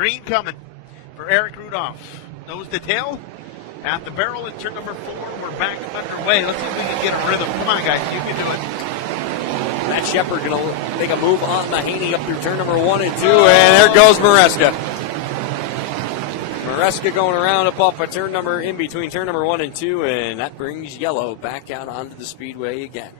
Green coming for Eric Rudolph. Nose to tail. At the barrel in turn number 4. We're back underway. Let's see if we can get a rhythm. Come on, guys. You can do it. Matt Shepard going to make a move on Mahaney up through turn number 1 and 2. And there goes Maresca. Maresca going around up off a turn number in between turn number 1 and 2. And that brings Yellow back out onto the speedway again.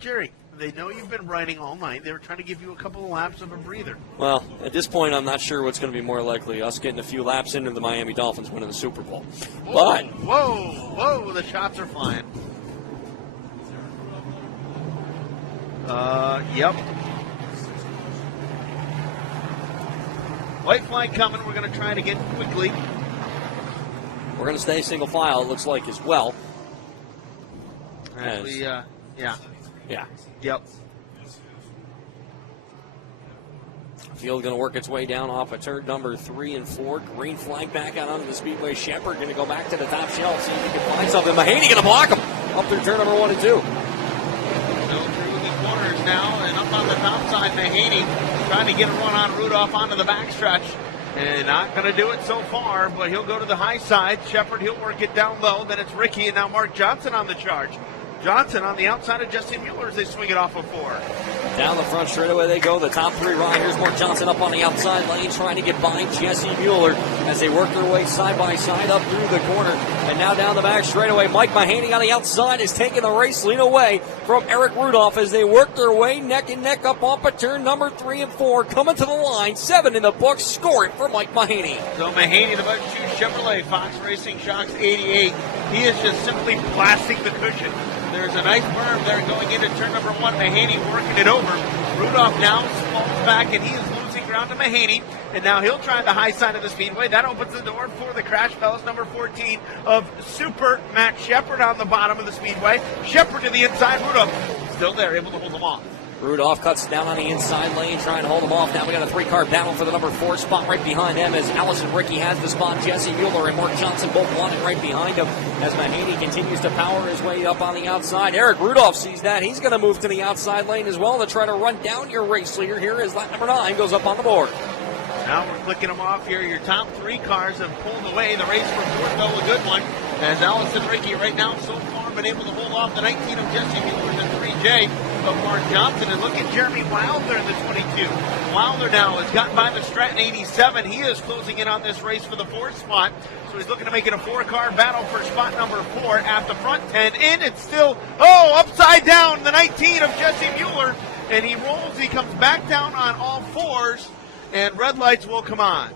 Jerry, they know you've been riding all night. They were trying to give you a couple of laps of a breather. Well, at this point, I'm not sure what's going to be more likely, us getting a few laps into the Miami Dolphins winning the Super Bowl. Whoa, whoa, the shots are flying. Yep. White flag coming. We're going to try it again quickly. We're going to stay single file, it looks like, as well. Actually, yeah. Yeah. Yep. Field going to work its way down off of turn number 3 and 4. Green flag back out onto the speedway. Shepard going to go back to the top shelf, see if he can find something. Mahaney going to block him up through turn number 1 and 2. Go through the corners now, and up on the top side, Mahaney trying to get a run on Rudolph onto the backstretch. And not going to do it so far, but he'll go to the high side. Shepard, he'll work it down low. Then it's Ricky, and now Mark Johnson on the charge. Johnson on the outside of Jesse Mueller as they swing it off of 4. Down the front straightaway they go. The top 3 riders. Mark Johnson up on the outside lane trying to get by Jesse Mueller as they work their way side by side up through the corner. And now down the back straightaway, Mike Mahaney on the outside is taking the race lead away from Eric Rudolph as they work their way neck and neck up off of turn number 3 and 4. Coming to the line, 7 in the books, scoring for Mike Mahaney. So Mahaney, the Bud Shoe Chevrolet Fox Racing Shocks 88. He is just simply blasting the cushion. There's a nice berm there going into turn number 1. Mahaney working it over. Rudolph now falls back, and he is losing ground to Mahaney. And now he'll try the high side of the speedway. That opens the door for the Crash Fellas, number 14 of Super Matt Shepard on the bottom of the speedway. Shepard to the inside. Rudolph still there, able to hold him off. Rudolph cuts down on the inside lane, trying to hold him off. Now we got a 3-car battle for the number 4 spot right behind them as Allison Ricky has the spot. Jesse Mueller and Mark Johnson both want it right behind him as Mahaney continues to power his way up on the outside. Eric Rudolph sees that. He's going to move to the outside lane as well to try to run down your race leader here as lap number 9 goes up on the board. Now we're clicking them off here. Your top 3 cars have pulled away. The race for 4th, though, a good one. As Allison Ricky right now so far been able to hold off the 19 of Jesse Mueller and the 3J of Mark Johnson. And look at Jeremy Wilder in the 22. Wilder now has gotten by the Stratton 87. He is closing in on this race for the 4th spot. So he's looking to make it a 4-car battle for spot number 4 at the front 10. In it's still, upside down, the 19 of Jesse Mueller. And he rolls, he comes back down on all 4s, and red lights will come on.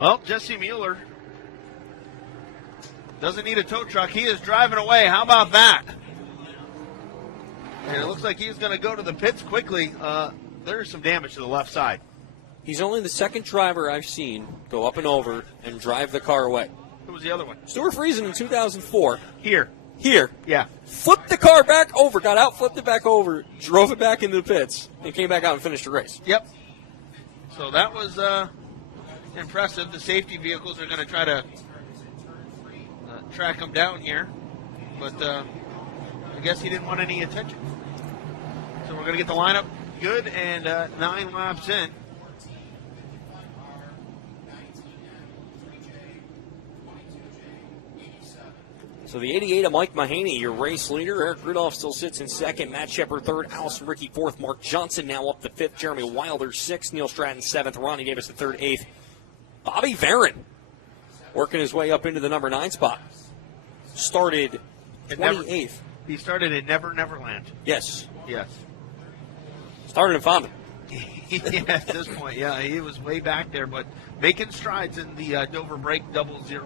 Well, Jesse Mueller doesn't need a tow truck. He is driving away. How about that? And it looks like he's going to go to the pits quickly. There's some damage to the left side. He's only the 2nd driver I've seen go up and over and drive the car away. Who was the other one? Stuart Friesen in 2004. Here. Yeah. Flipped the car back over, got out, flipped it back over, drove it back into the pits, and came back out and finished the race. Yep. So that was impressive. The safety vehicles are going to try to track him down here. But I guess he didn't want any attention. So we're going to get the lineup good and 9 laps in. So the 88 of Mike Mahaney, your race leader. Eric Rudolph still sits in 2nd. Matt Shepard 3rd. Allison Ricky 4th. Mark Johnson now up to 5th. Jeremy Wilder 6th. Neil Stratton 7th. Ronnie Davis the 3rd, 8th. Bobby Varon working his way up into the number 9 spot. Started 28th. He started in Never Neverland. Yes. Started in Fonda. Yeah, at this point, yeah, he was way back there, but making strides in the Dover Break 00.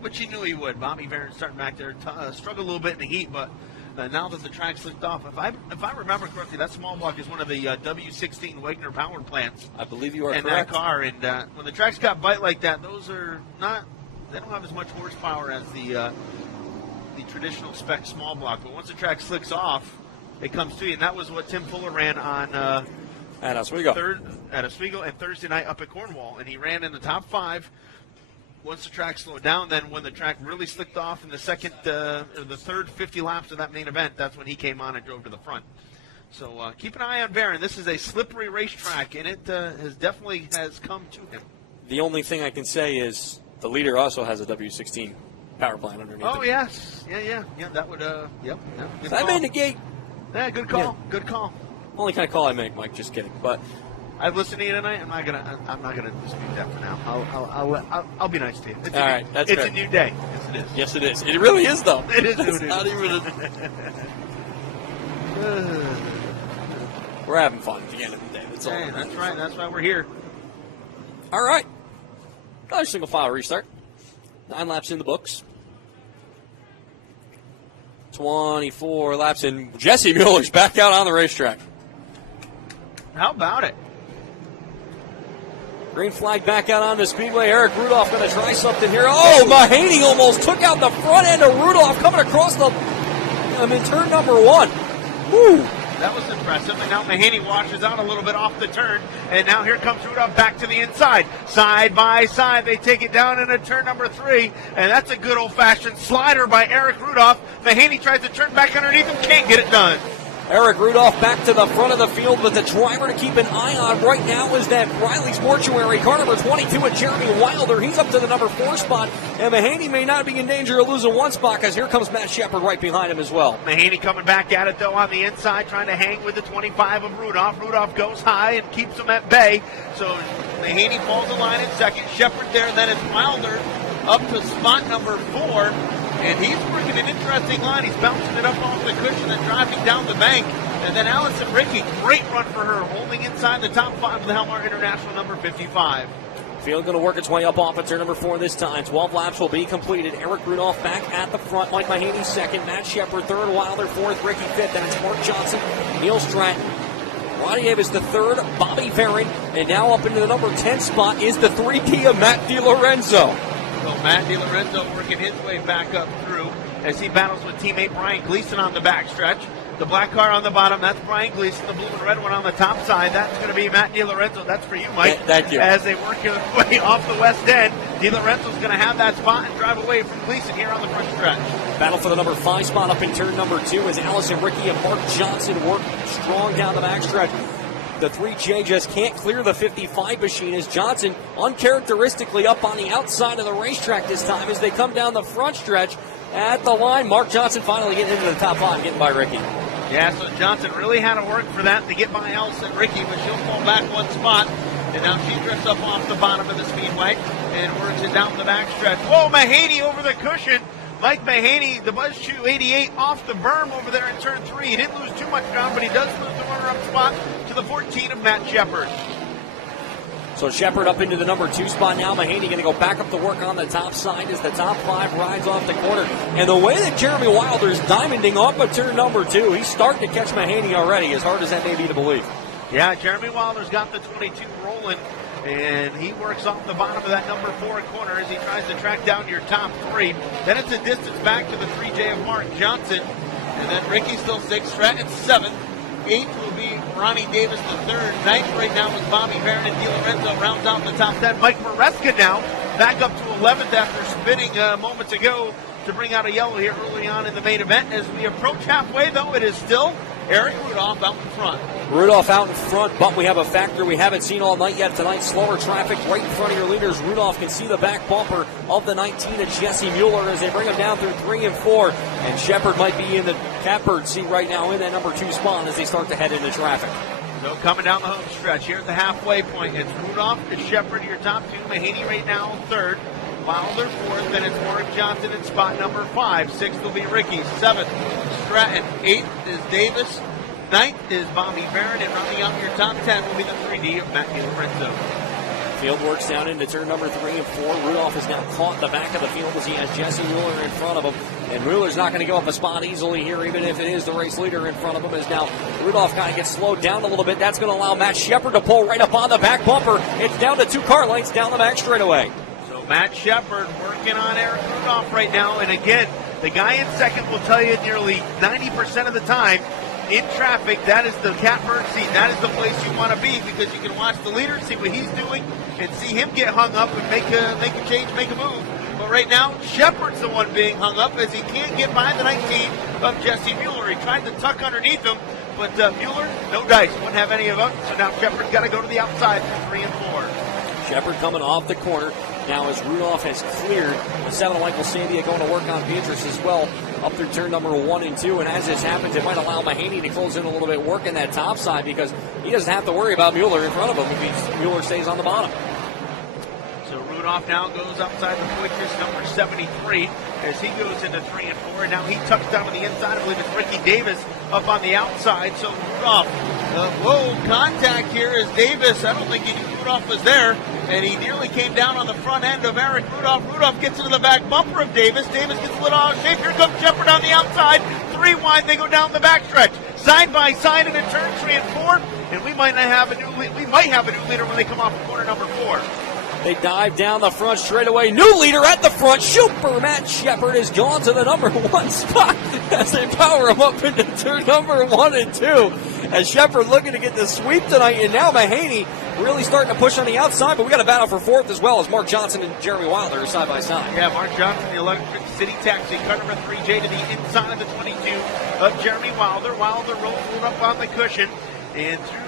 Which you knew he would. Bobby Barron starting back there, struggled a little bit in the heat, but now that the track slipped off, if I remember correctly, that small block is one of the W16 Wagner power plants. I believe you are in correct. that car, and when the tracks got bite like that, those are not. They don't have as much horsepower as the traditional spec small block. But once the track slicks off, it comes to you, and that was what Tim Fuller ran on. At Oswego. At Oswego and Thursday night up at Cornwall, and he ran in the top 5. Once the track slowed down, then when the track really slicked off in the third 50 laps of that main event, that's when he came on and drove to the front. So keep an eye on Barron. This is a slippery racetrack, and it has come to him. The only thing I can say is the leader also has a W16 power plant underneath. Oh, it. yes. Yeah, that would, yep. Good That call. may negate. Yeah, good call. Yeah. Good call. Only kind of call I make, Mike. Just kidding. But I've listened to you tonight. I'm not gonna dispute that for now. I'll be nice to you. All right, that's it's fair. a new day. Yes, it is. Yes, it is. It really is, though. It is. It's not even. We're having fun at the end of the day. That's all. Hey, that's right. That's why we're here. All right. Another single file restart. 9 laps in the books. 24 laps in. Jesse Mueller's back out on the racetrack. How about it? Green flag back out on the speedway. Eric Rudolph going to try something here. Oh, Mahaney almost took out the front end of Rudolph coming across in turn number 1. Woo. That was impressive. And now Mahaney washes out a little bit off the turn. And now here comes Rudolph back to the inside. Side by side, they take it down into turn number 3. And that's a good old-fashioned slider by Eric Rudolph. Mahaney tries to turn back underneath him, can't get it done. Eric Rudolph back to the front of the field, but the driver to keep an eye on right now is that Riley's Mortuary, car number 22, and Jeremy Wilder. He's up to the number 4 spot, and Mahaney may not be in danger of losing 1 spot because here comes Matt Shepard right behind him as well. Mahaney coming back at it, though, on the inside, trying to hang with the 25 of Rudolph. Rudolph goes high and keeps him at bay. So Mahaney falls the line in second. Shepard there, then it's Wilder up to spot number 4. And he's working an interesting line. He's bouncing it up off the cushion and driving down the bank. And then Allison Rickey, great run for her, holding inside the top 5 of the Helmar International number 55. Field going to work its way up off at turn number 4 this time. 12 laps will be completed. Eric Rudolph back at the front. Mike Mahaney second. Matt Shepard third. Wilder fourth. Ricky fifth. Then it's Mark Johnson, Neil Stratton, Ronnie Davis the third. Bobby Farron. And now up into the number 10 spot is the 3D of Matt DiLorenzo. So Matt DiLorenzo working his way back up through as he battles with teammate Brian Gleason on the backstretch. The black car on the bottom, that's Brian Gleason. The blue and red one on the top side, that's going to be Matt DiLorenzo. That's for you, Mike. Thank you. As they work their way off the west end, DiLorenzo's going to have that spot and drive away from Gleason here on the front stretch. Battle for the number 5 spot up in turn number 2 as Allison Rickey and Mark Johnson work strong down the backstretch. The 3J just can't clear the 55 machine as Johnson uncharacteristically up on the outside of the racetrack this time as they come down the front stretch at the line. Mark Johnson finally getting into the top 5, getting by Rickey. Yeah, so Johnson really had to work for that to get by Allison Rickey, but she'll fall back 1 spot. And now she drifts up off the bottom of the speedway and works it down the backstretch. Whoa, Mahaney over the cushion. Mike Mahaney, the Buzz Chew 88 off the berm over there in turn 3. He didn't lose too much ground, but he does lose the runner-up spot to the 14 of Matt Shepard. So Shepard up into the number 2 spot now. Mahaney going to go back up to work on the top side as the top 5 rides off the corner. And the way that Jeremy Wilder's diamonding off of turn number 2, he's starting to catch Mahaney already, as hard as that may be to believe. Yeah, Jeremy Wilder's got the 22 rolling. And he works off the bottom of that number 4 corner as he tries to track down your top 3. Then it's a distance back to the 3J of Mark Johnson. And then Rickey's still 6th, Stratton's 7th. 8th will be Ronnie Davis the 3rd. 9th right now is Bobby Barron and DiLorenzo rounds out the top 10. Mike Maresca now back up to 11th after spinning moments ago to bring out a yellow here early on in the main event. As we approach halfway, though, it is still Eric Rudolph out in front. Rudolph out in front, but we have a factor we haven't seen all night yet tonight. Slower traffic right in front of your leaders. Rudolph can see the back bumper of the 19 of Jesse Mueller as they bring him down through 3 and 4. And Shepard might be in the catbird seat right now in that number 2 spot as they start to head into traffic. So coming down the home stretch here at the halfway point, it's Rudolph and Shepard, your top 2. Mahaney right now 3rd. Wilder 4th, then it's Mark Johnson in spot number 5. 6th will be Rickey. 7th, Stratton. 8th is Davis. 9th is Bobby Barron, and rounding out your top 10 will be the 3D of Matt DiLorenzo. Field works down into turn number 3 and 4. Rudolph is now caught in the back of the field as he has Jesse Mueller in front of him. And Mueller's not going to go up a spot easily here, even if it is the race leader in front of him, as now Rudolph kind of gets slowed down a little bit. That's going to allow Matt Shepard to pull right up on the back bumper. It's down to 2 car lengths down the back straightaway. So Matt Shepard working on Eric Rudolph right now. And again, the guy in second will tell you nearly 90% of the time, in traffic, that is the catbird seat. That is the place you want to be, because you can watch the leader, see what he's doing, and see him get hung up and make a change, make a move. But right now, Shepard's the one being hung up, as he can't get by the 19 of Jesse Mueller. He tried to tuck underneath him, but Mueller, no dice, wouldn't have any of them. So now Shepard's got to go to the outside for 3 and 4. Shepard coming off the corner now as Rudolph has cleared the 7 of Michael Sabia, going to work on Beatrice as well up through turn number 1 and 2. And as this happens, it might allow Mahaney to close in a little bit, working that top side, because he doesn't have to worry about Mueller in front of him if Mueller stays on the bottom. So Rudolph now goes outside the pointers, number 73, as he goes into 3 and 4. And now he tucks down on the inside. I believe it's Ricky Davis up on the outside. So Rudolph, contact here is Davis. I don't think he knew Rudolph was there, and he nearly came down on the front end of Eric Rudolph. Rudolph gets into the back bumper of Davis. Davis gets a little out of shape. Here comes Shepard on the outside. 3 wide, they go down the backstretch. Side by side into turn 3 and 4, and we might have a new leader when they come off corner number 4. They dive down the front straightaway. New leader at the front. Super Matt Shepard has gone to the number 1 spot as they power him up into turn number 1 and 2. As Shepard looking to get the sweep tonight, and now Mahaney really starting to push on the outside, but we got a battle for 4th as well, as Mark Johnson and Jeremy Wilder are side by side. Yeah, Mark Johnson, the Electric City Taxi, car number 3J to the inside of the 22 of Jeremy Wilder. Wilder rolled up on the cushion, and through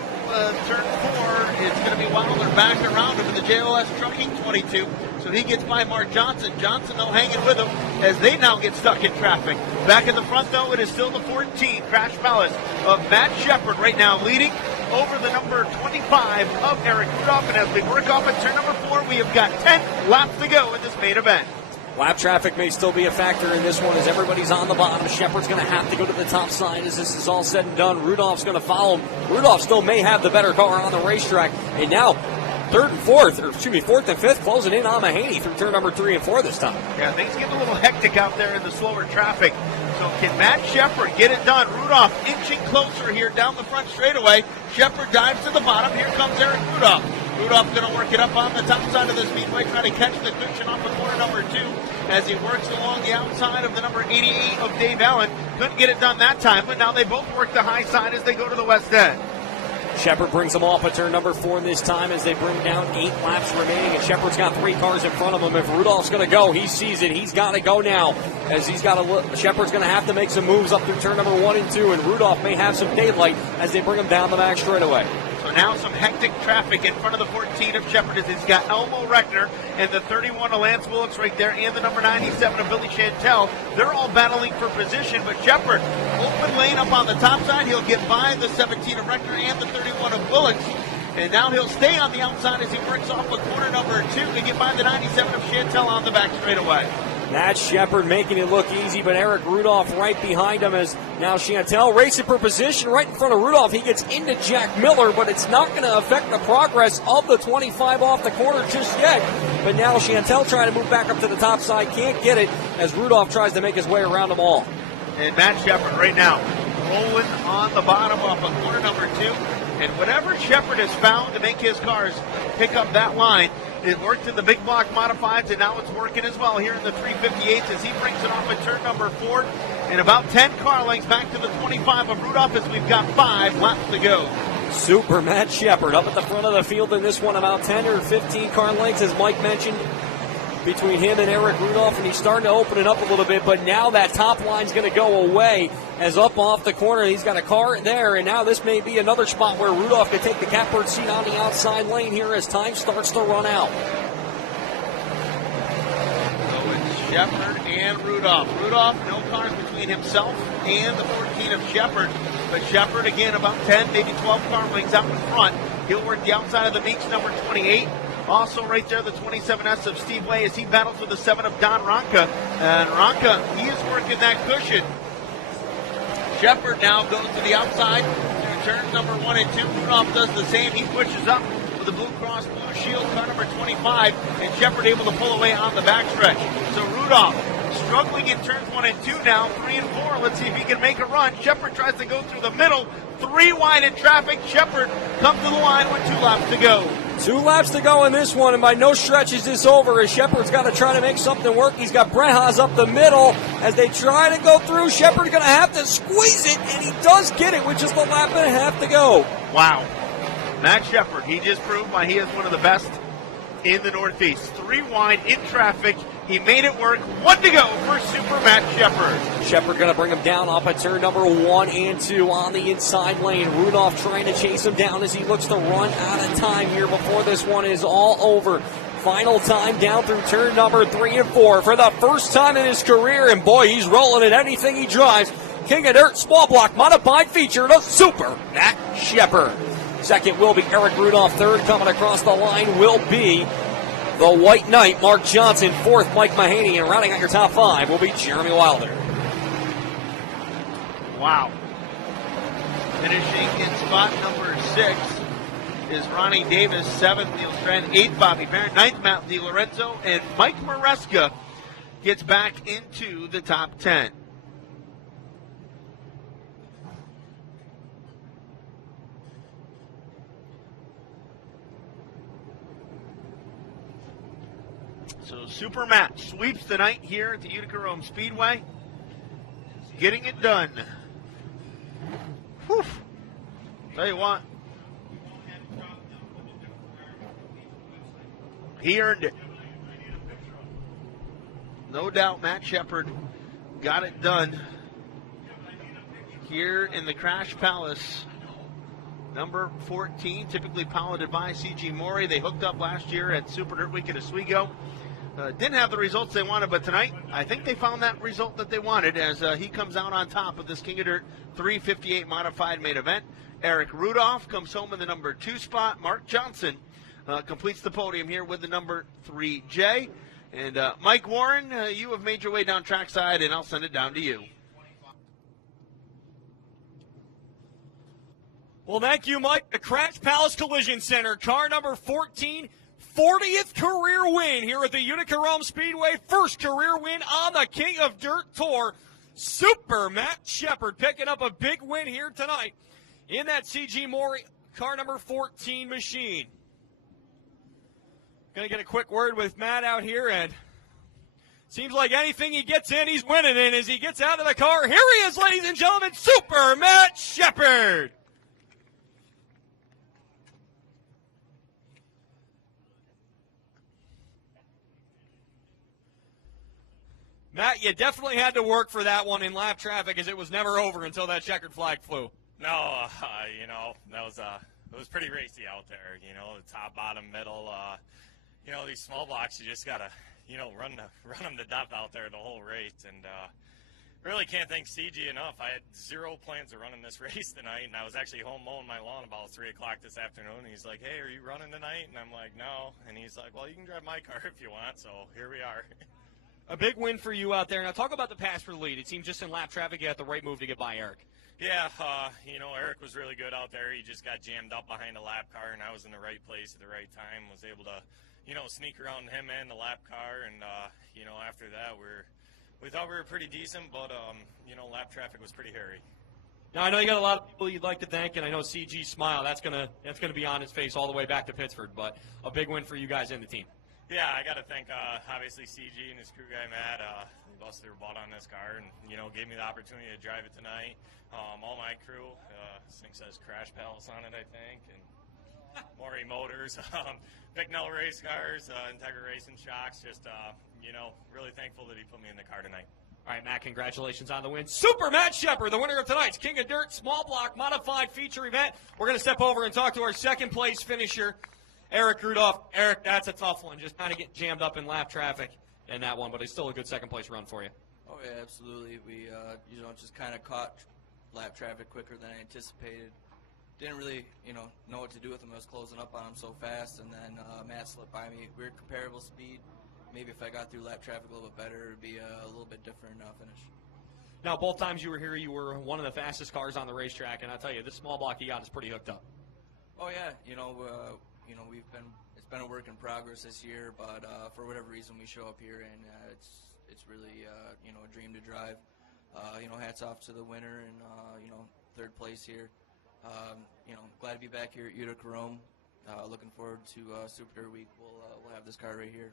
turn 4, it's going to be Wilder back around him in the JOS Trucking 22. So he gets by Mark Johnson. Johnson, though, hanging with him as they now get stuck in traffic. Back in the front, though, it is still the 14 Crash Palace of Matt Shepard right now leading over the number 25 of Eric Rudolph. And as we work off at turn number 4, we have got 10 laps to go in this main event. Lap traffic may still be a factor in this one as everybody's on the bottom. Shepard's going to have to go to the top side as this is all said and done. Rudolph's going to follow him. Rudolph still may have the better car on the racetrack. And now, 4th and 5th closing in on Mahaney through turn number 3 and 4 this time. Yeah, things get a little hectic out there in the slower traffic. So can Matt Shepard get it done? Rudolph inching closer here down the front straightaway. Shepard dives to the bottom. Here comes Eric Rudolph. Rudolph going to work it up on the top side of the speedway, trying to catch the cushion off the corner number 2 as he works along the outside of the number 88 of Dave Allen. Couldn't get it done that time, but now they both work the high side as they go to the west end. Shepard brings them off at turn number 4 this time as they bring down 8 laps remaining, and Shepard's got 3 cars in front of him. If Rudolph's going to go, he sees it. He's got to go now, as Shepard's going to have to make some moves up through turn number 1 and 2, and Rudolph may have some daylight as they bring him down the back straightaway. So now some hectic traffic in front of the 14 of Shepard as he's got Elmo Reckner and the 31 of Lance Wilkes right there, and the number 97 of Billy Chantel. They're all battling for position, but Shepard, open lane up on the top side. He'll get by the 17 of Reckner and the 31 of Wilkes. And now he'll stay on the outside as he works off of corner number 2 to get by the 97 of Chantel on the back straightaway. Matt Shepard making it look easy, but Eric Rudolph right behind him as now Chantel racing for position right in front of Rudolph. He gets into Jack Miller, but it's not going to affect the progress of the 25 off the corner just yet. But now Chantel trying to move back up to the top side, can't get it as Rudolph tries to make his way around them all. And Matt Shepard right now rolling on the bottom off of corner number 2. And whatever Shepard has found to make his cars pick up that line, it worked in the big block modifieds, and now it's working as well here in the 358s as he brings it off at turn number 4. And about 10 car lengths back to the 25 of Rudolph as we've got 5 laps to go. Super Matt Shepard up at the front of the field in this one, about 10 or 15 car lengths, as Mike mentioned, between him and Eric Rudolph, and he's starting to open it up a little bit, but now that top line's going to go away as up off the corner. He's got a car there, and now this may be another spot where Rudolph can take the catbird seat on the outside lane here as time starts to run out. So it's Shepard and Rudolph. Rudolph, no cars between himself and the 14 of Shepard, but Shepard, again, about 10, maybe 12 car lengths out in front. He'll work the outside of the Meeks, number 28. Also right there, the 27S of Steve Way as he battles with the 7 of Don Ronca. And Ronca, he is working that cushion. Shepard now goes to the outside through turns number 1 and 2. Rudolph does the same. He pushes up with the Blue Cross Blue Shield, car number 25, and Shepard able to pull away on the backstretch. So Rudolph struggling in turns 1 and 2 now, 3 and 4. Let's see if he can make a run. Shepard tries to go through the middle, 3 wide in traffic. Shepard comes to the line with 2 laps to go. 2 laps to go in this one, and by no stretch is this over as Shepard's got to try to make something work. He's got Brejas up the middle as they try to go through. Shepard's going to have to squeeze it, and he does get it with just a lap and a half to go. Wow. Matt Shepard, he just proved why he is one of the best in the Northeast. 3 wide in traffic. He made it work. 1 to go for Super Matt Shepard. Shepard going to bring him down off at turn number 1 and 2 on the inside lane. Rudolph trying to chase him down as he looks to run out of time here before this one is all over. Final time down through turn number 3 and 4 for the first time in his career, and boy, he's rolling at anything he drives. King of Dirt Small Block Modified feature, the Super Matt Shepard. Second will be Eric Rudolph. Third coming across the line will be the White Knight, Mark Johnson. Fourth, Mike Mahaney. And rounding out your top 5 will be Jeremy Wilder. Wow. Finishing in spot number 6 is Ronnie Davis. 7th, Neil Strand. 8th, Bobby Barron. 9th, Matt DiLorenzo. And Mike Maresca gets back into the top 10. So Super Matt sweeps the night here at the Utica Rome Speedway. Getting it done. Whew. Tell you what. He earned it. No doubt Matt Shepard got it done here in the Crash Palace. Number 14, typically piloted by C.G. Maury. They hooked up last year at Super Dirt Week at Oswego. Didn't have the results they wanted, but tonight I think they found that result that they wanted as he comes out on top of this King of Dirt 358 modified main event. Eric Rudolph comes home in the number 2 spot. Mark Johnson completes the podium here with the number 3J. And Mike Warren, you have made your way down trackside, and I'll send it down to you. Well, thank you, Mike. The Crash Palace Collision Center, car number 14, 40th career win here at the Utica Rome Speedway. First career win on the King of Dirt Tour. Super Matt Shepard picking up a big win here tonight in that C.G. Maury car number 14 machine. Going to get a quick word with Matt out here, and seems like anything he gets in, he's winning in as he gets out of the car. Here he is, ladies and gentlemen, Super Matt Shepard. Matt, you definitely had to work for that one in lap traffic as it was never over until that checkered flag flew. No, that was it was pretty racy out there. The top, bottom, middle. These small blocks, you just gotta, run them to death out there the whole race. And really can't thank CG enough. I had zero plans of running this race tonight, and I was actually home mowing my lawn about 3 o'clock this afternoon. And he's like, "Hey, are you running tonight?" And I'm like, "No." And he's like, "Well, you can drive my car if you want." So here we are. A big win for you out there. Now talk about the pass for the lead. It seemed just in lap traffic you had the right move to get by Eric. Yeah, Eric was really good out there. He just got jammed up behind a lap car, and I was in the right place at the right time. Was able to, sneak around him and the lap car, and after that we thought we were pretty decent, but lap traffic was pretty hairy. Now I know you got a lot of people you'd like to thank, and I know CG's smile that's gonna be on his face all the way back to Pittsford. But a big win for you guys and the team. Yeah, I got to thank, obviously, CG and his crew guy, Matt. They busted their butt on this car and, gave me the opportunity to drive it tonight. All my crew, this thing says Crash Palace on it, I think, and Maury Motors, Bicknell Race Cars, Integra Racing Shocks. Just, really thankful that he put me in the car tonight. All right, Matt, congratulations on the win. Super Matt Shepard, the winner of tonight's King of Dirt Small Block Modified Feature event. We're going to step over and talk to our second place finisher, Eric Rudolph. Eric, that's a tough one. Just kind of getting jammed up in lap traffic in that one, but it's still a good second place run for you. Oh, yeah, absolutely. We, just kind of caught lap traffic quicker than I anticipated. Didn't really, know what to do with him. I was closing up on him so fast, and then Matt slipped by me. We were comparable speed. Maybe if I got through lap traffic a little bit better, it would be a little bit different finish. Now, both times you were here, you were one of the fastest cars on the racetrack, and I'll tell you, this small block you got is pretty hooked up. Oh, yeah. you know, it's been a work in progress this year, but for whatever reason we show up here and it's really you know, a dream to drive. You know, hats off to the winner and you know, third place here. You know, glad to be back here at Utica Rome. Looking forward to Super Dirt Week. We'll have this car right here.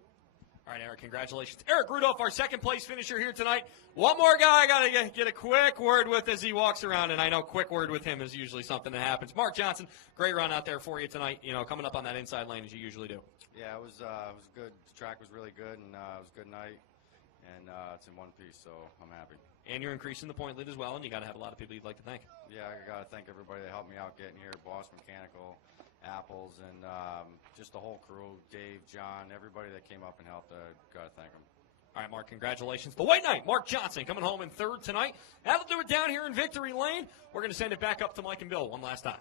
All right, Eric, congratulations. Eric Rudolph, our second place finisher here tonight. One more guy I got to get a quick word with as he walks around, and I know quick word with him is usually something that happens. Mark Johnson, great run out there for you tonight, you know, coming up on that inside lane as you usually do. Yeah, it was good. The track was really good, and it was a good night, and it's in one piece, so I'm happy. And you're increasing the point lead as well, and you got to have a lot of people you'd like to thank. Yeah, I got to thank everybody that helped me out getting here, Boss Mechanical, Apples, and just the whole crew, Dave, John, everybody that came up and helped. Got to thank them. All right, Mark, congratulations. The White Knight, Mark Johnson, coming home in third tonight. That'll do it down here in Victory Lane. We're going to send it back up to Mike and Bill one last time.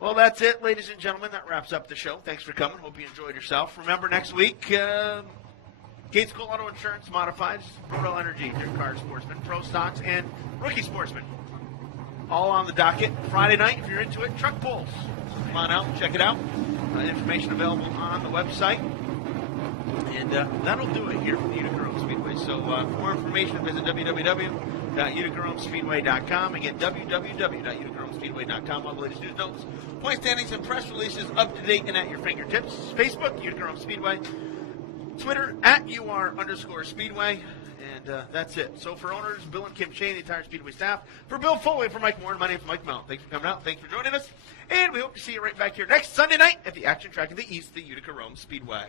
Well, that's it, ladies and gentlemen. That wraps up the show. Thanks for coming. Hope you enjoyed yourself. Remember, next week, Gates School Auto Insurance Modifieds, Pro Energy, Dirt Car Sportsman, Pro Stocks, and Rookie Sportsman. All on the docket. Friday night, if you're into it, Truck Pulls. Come on out and check it out. Information available on the website. And that'll do it here from the Utica Rome Speedway. So for more information, visit www.uticaromespeedway.com. Again, www.uticaromespeedway.com. All the latest news, notes, point standings, and press releases up to date and at your fingertips. Facebook, Utica Rome Speedway. Twitter, @UR_Speedway. And that's it. So for owners, Bill and Kim Shane, the entire Speedway staff, for Bill Foley, for Mike Warren, my name's Mike Mount. Thanks for coming out. Thanks for joining us. And we hope to see you right back here next Sunday night at the action track of the East, the Utica Rome Speedway.